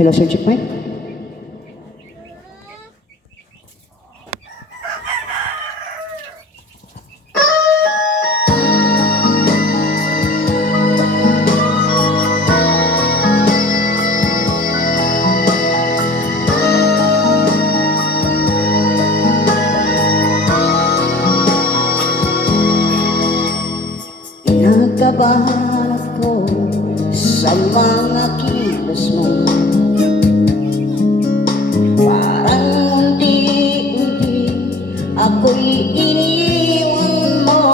Hello, Sir Chief Mike. Pinagkabahan ako sa mga kilos mo, parang unti-unti ako'y iniwan mo.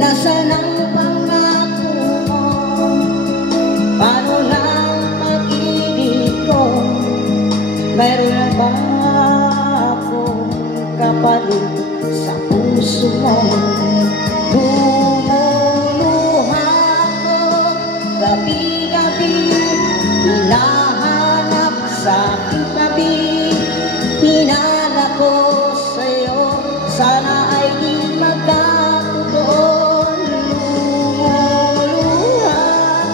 Nasaan ang pangako mo? Paano na ang pag-ibig ko? Meron na ba akong kapalit sa puso mo? Lumuluha ko gabi-gabi, hinahanap sa aking tabi. Hinala ko sa'yo, sana ay di magkatotoo. Lumuluha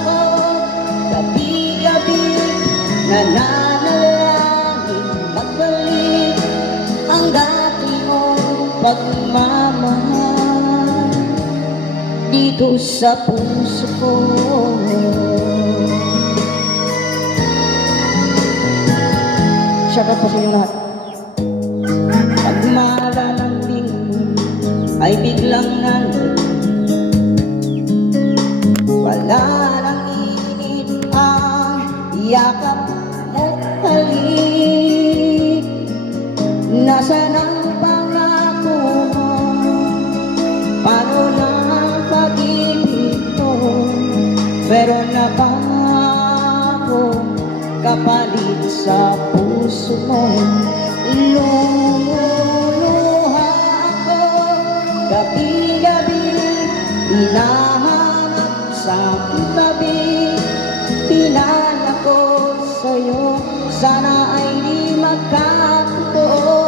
ko gabi-gabi, nananalangin magbalik ang dati mong pagmamahal dito sa puso ko. Shout out po sa inyo lahat. Pag malalambing ay biglang nandun, wala nang init ang yakap mo halik. Nasaan ang pangako mo? Paano na ang pag-ibig ko? Meron na ba akong kapalit sa puso mo? Lumuluha ako gabi-gabi, hinahanap sa aking tabi. Pinala ko sa'yo, sana ay di magkatotoo.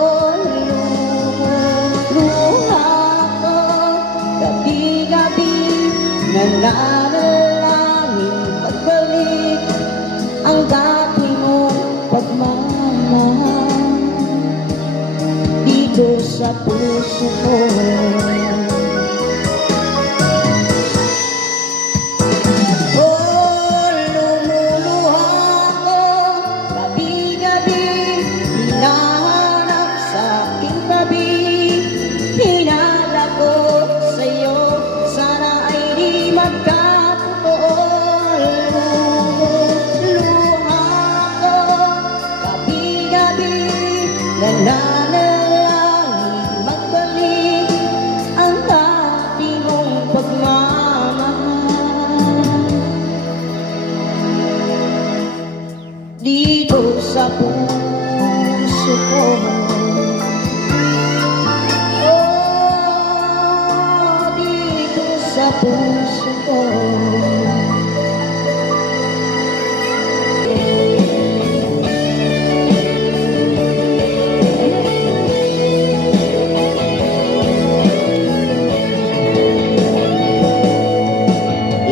Lumuluha ako gabi-gabi, nananalangin pagbalik ang dati mong pagmamahal dito sa puso ko. Oh, lumuluha ko gabi-gabi, hinahanap sa aking tabi. Hinala ko sa'yo, sana ay di magkatotoo. Lumuluha ko gabi-gabi, nananalangin magbalik ang dati mong pagmamahal dito sa puso ko. Oh, dito sa puso ko.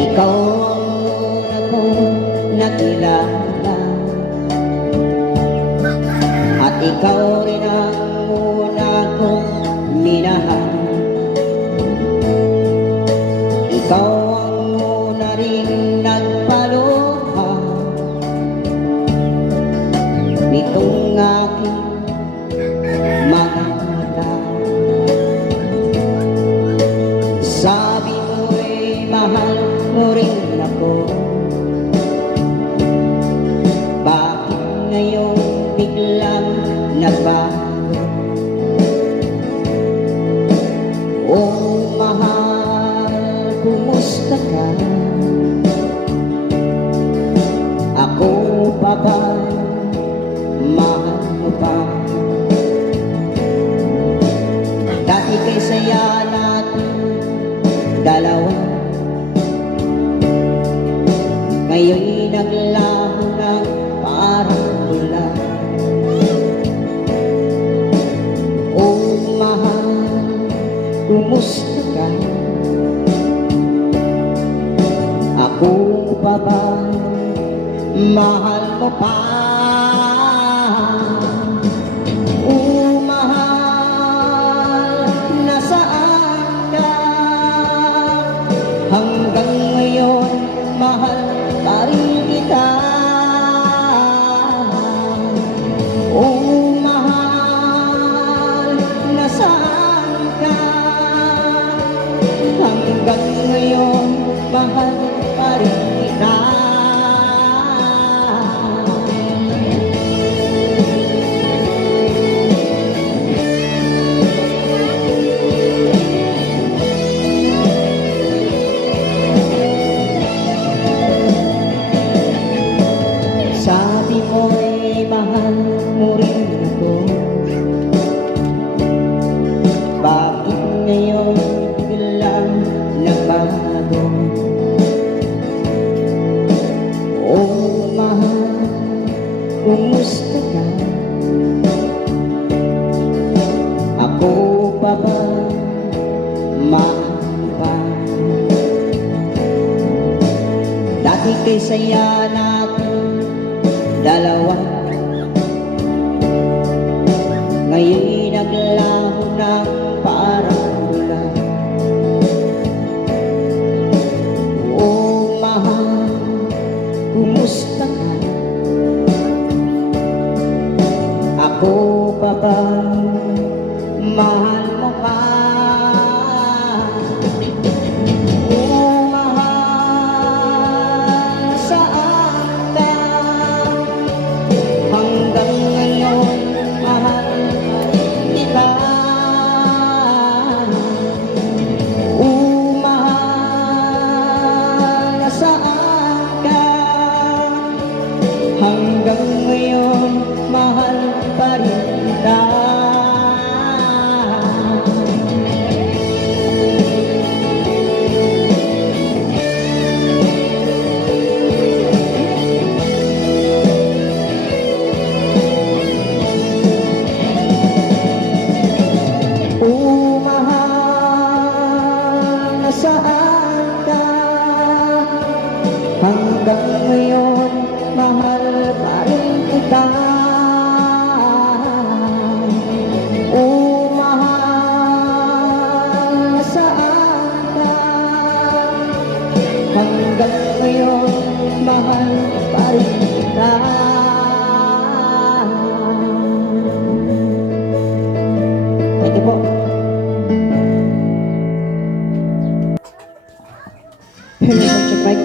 Ikaw ang una kong nakilala, at ikaw rin ang una kong minahal. Ikaw ang una rin nagpaluha nitong aking mga mata. Sabi mo'y mahal mo rin ako, bakit ngayon biglang nagbago? Oh mahal, kumusta ka? Ako pa ba, mahal mo pa? Dati kay saya natin dalawa, ngayon'y naglaho ng parang bula. Oh mahal, kumusta ka? Ako pa ba, mahal mo pa. O mahal, nasaan ka? Hanggang ngayon, mahal pa rin kita. O mahal, nasaan ka? Hanggang ngayon, mahal pa rin kita. Sabi mo'y mahal mo rin ako. Bakit ngayon biglang nagbago? Oh mahal, kumusta ka? Ako pa ba mahal pa? Dati kay saya natin dalawa, ngayon'y naglaho ng parang bula. Oh mahal, kumusta ka? Ako pa ba mahal mo pa? Oh mahal, saan ka? Hanggang ngayon, mahal pa rin kita. O mahal, nasaan ka? Hanggang ngayon, mahal pa rin kita. O mahal, nasaan ka? Hanggang ngayon, mahal pa rin kita. O mahal, nasaan ka? Hanggang ngayon, mahal pa rin kita. Thank you po. Hello, check mic.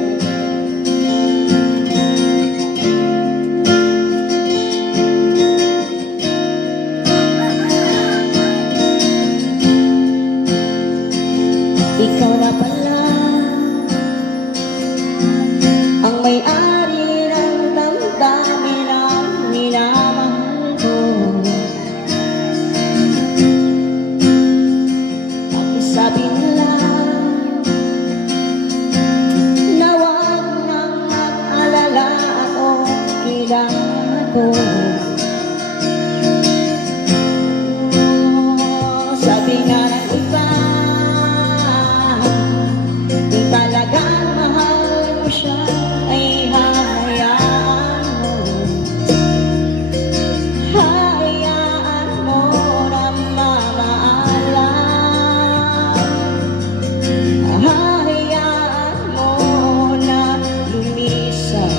Ikaw na pala ang may-ari ng damdamin ang minamahal ko. Pakisabi nila na wag nang mag-alala, okay lang ako. Sabi nga ng iba, kung talagang mahal mo siya, ay hayaan mo. Hayaan mo na mamaalam. Hayaan mo na lumisan.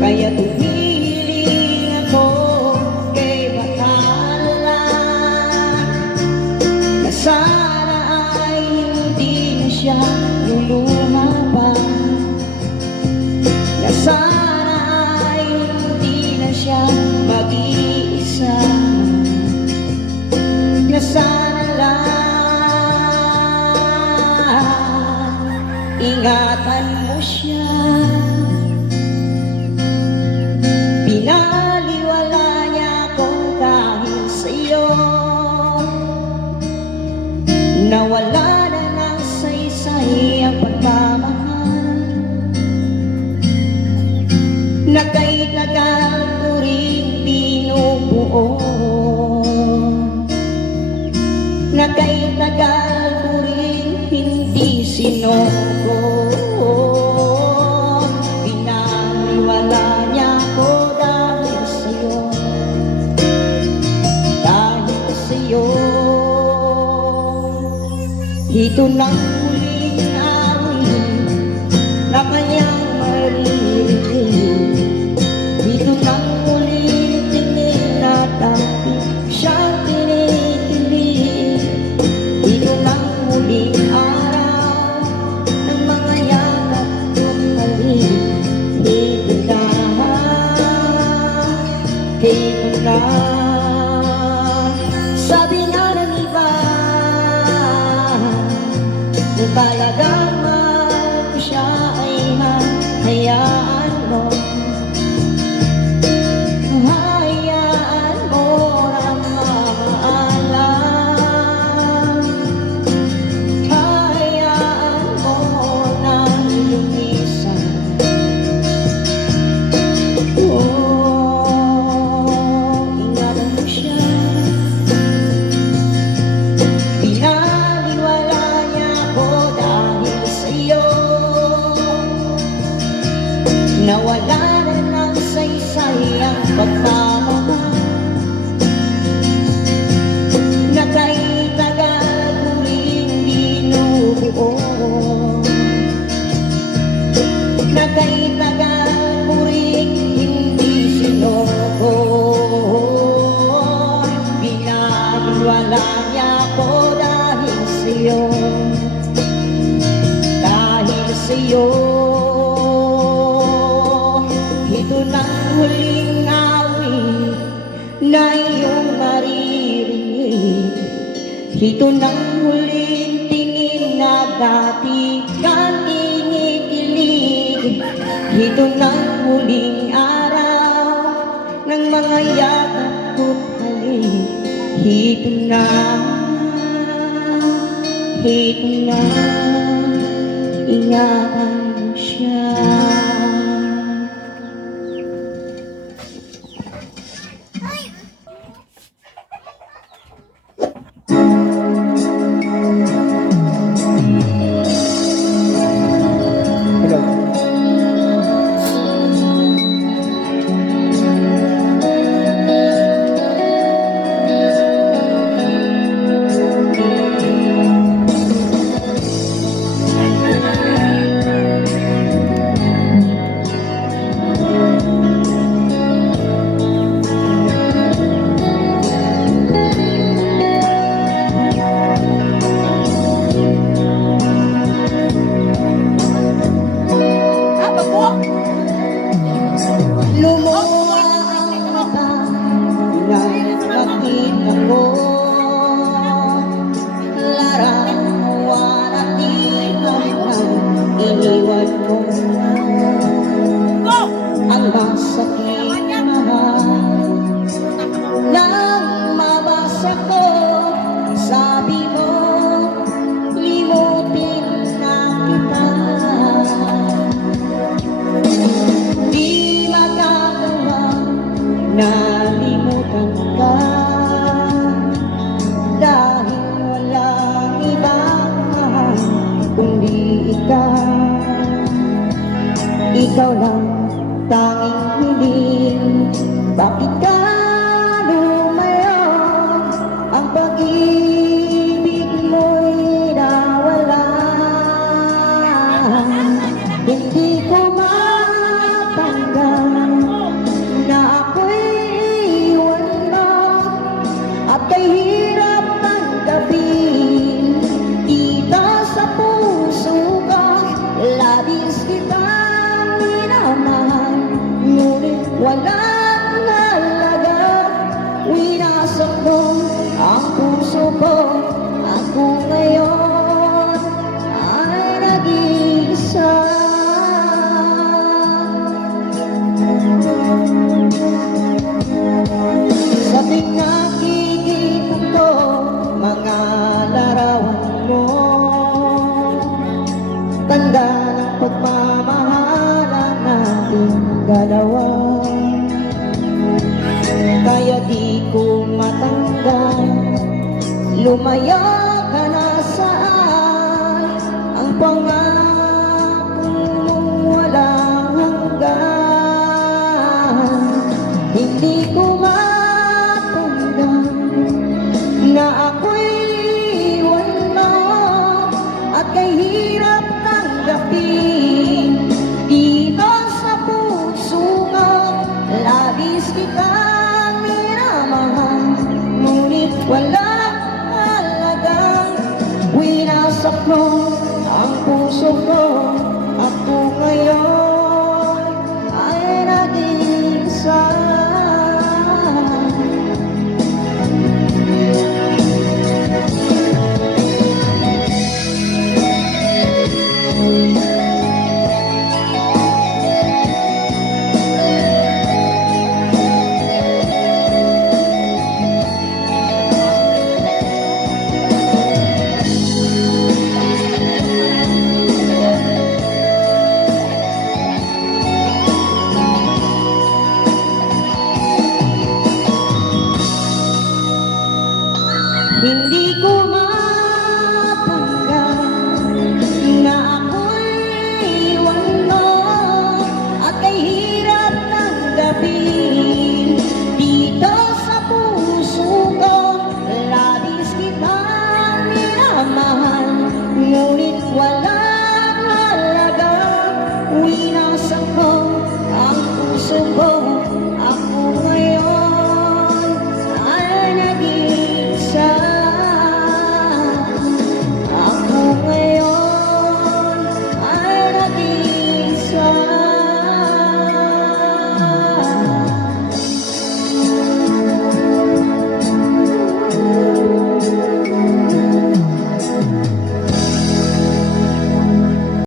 Kaya tumiling ako kay Bathala, na sana ay hindi na siya luluma pa. Na sana ay hindi na siya mag-iisa. Na sana lang ingatan mo siya. Pinaliwala niya ako dahil sa'yo. Nawala na ng saysay ang pagmamahal. sinuko. Pinaniwala niya ko dahil sa'yo, dahil sa'yo. Ito nang muling awit na kanyang maririnig. Ito nang muling tingin na dati siyang tinikilig. Ito nang muling araw ng mga yakap kong halik. Ito na, ito na. Sabi nga ng iba, kung talagang mahal ko siya ay hayaan mo. Hayaan mo na mamaalam. Hayaan mo na lumisan. Ingatan mo siya. Pinaniwala niya ko dahil sa'yo. Nawala na ng saysay ang pagmamahal na kay tagal huling binubuo. Na kay tagal huling hindi sinuko. Pinaniwala niya ko dahil sa'yo, dahil sa'yo. Ito nang huling awit na iyong maririnig. Ito nang huling tingin na dati kang kinikilig. Ito nang huling araw ng mga yakap ko't halik. Ito na, ingatan mo siya. Lumuha ang mata nang makita ko. Larawan at ikaw ang iniwan mo. Ang masakit mahal nang mabasa ko. Sabi mo, limutin na kita. Di magagawa nalimutan ka, dahil walang ibang mahal kundi ikaw. Ikaw lang tanging hiling. Bakit ka lumayo? Ang pag-ibig mo'y nawala. Hindi ko matanggap na ako'y iwan mo, at kay hirap tanggapin. Dito sa puso ko, labis kitang minamahal, ngunit walang halaga. Winasak mo ang puso ko. Ako ngayon ay nag-iisa. Sa tuwing nakikita ko mga larawan mo, tanda ng pagmamahalan natin dalawa. Kaya di ko matanggal, lumayo ka na saan. Ang pangakong walang hanggan. Hindi ko matanggap na